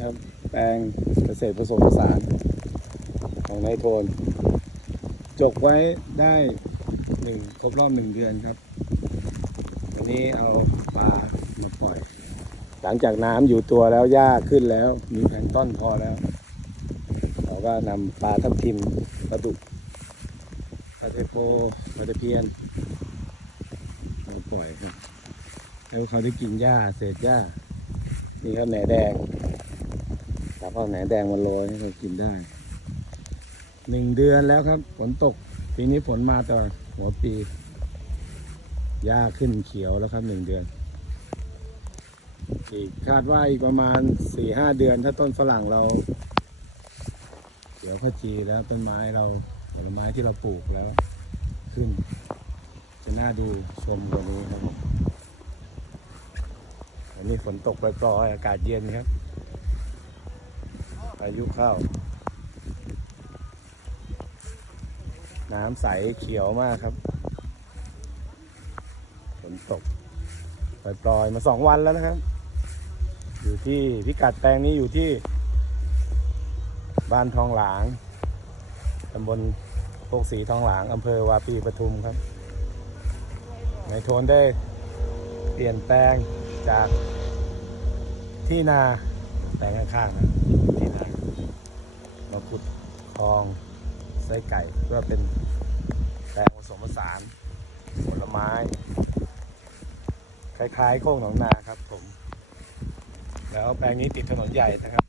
ครับ แปลงเกษตรผสมผสานของนายโทน จกไว้ได้หนึ่งครบรอบหนึ่งเดือนครับ วันนี้เอาปลามาปล่อย หลังจากน้ำอยู่ตัวแล้วหญ้าขึ้นแล้ว มีแพลงต้นพอแล้ว เราก็นำปลาทับทิมปลาดุกปลาเทโพปลาตะเพียนมาปล่อยครับแล้วเขาได้กินหญ้าเศษหญ้านี่ครับแหนแดง จับเอาแหนแดงมาโรยให้เขากินได้หนึ่งเดือนแล้วครับฝนตกปีนี้ฝนมาแต่หัวปีหญ้าขึ้นเขียวแล้วครับหนึ่งเดือน อีกคาดว่าอีกประมาณสี่ห้าเดือน ถ้าต้นฝรั่งเราเขียวขจีแล้วต้นไม้เราผลไม้ที่เราปลูกแล้ว ขึ้น จะน่าดูชมกว่านี้ครับวันนี้ฝนตกปล่อยๆอากาศเย็นครับ พายุเข้าน้ำใสเขียวมากครับ ฝนตกปล่อยๆมาสองวันแล้วนะครับ อยู่ที่พิกัดแปลงนี้อยู่ที่ บ้านทองหลางตำบลโคกสีทองหลางอำเภอวาปีปทุมครับ ในโทนได้เปลี่ยนแปลงจากที่นาแปลงข้างๆนะ นามาขุดคลองไส้ไก่เพื่อเป็นแปลงผสมผสานผลไม้ คล้ายๆโค้งหนองนาครับผม แล้วแปลงนี้ติดถนนใหญ่นะครับ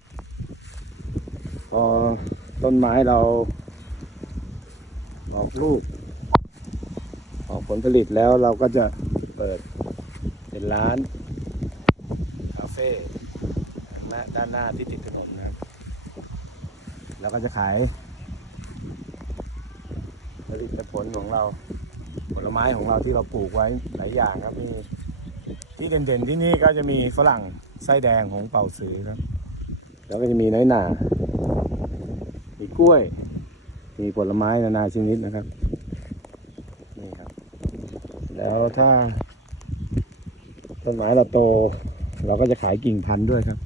พอต้นไม้เราออกลูกออกผลผลิตแล้วเราก็จะเปิดเป็นร้าน คาเฟ่ด้านหน้าที่ติดถนนนะครับ แล้วก็จะขายผลิตผลของเราผลไม้ของเราที่เราปลูกไว้หลายอย่างครับมีที่เด่นๆที่นี่ก็จะมีฝรั่งไส้แดงของเป่าสือครับ แล้วก็จะมีน้อยหนามีกล้วย มีผลไม้นานาชนิดนะครับนี่ครับ แล้วถ้าต้นไม้เราโต เราก็จะขายกิ่งพันธุ์ด้วยครับ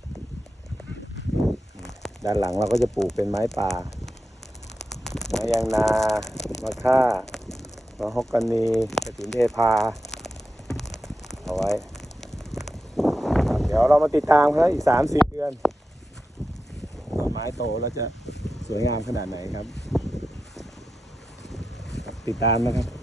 ด้านหลังเราก็จะปลูกเป็นไม้ป่าไม้ยางนา มะค่ามะฮอกกานีกระถินเทพา เอาไว้ เดี๋ยวเรามาติดตามครับอีกสามสี่เดือนต้นไม้โตแล้วจะสวยงามขนาดไหนครับ ติดตามนะครับครับ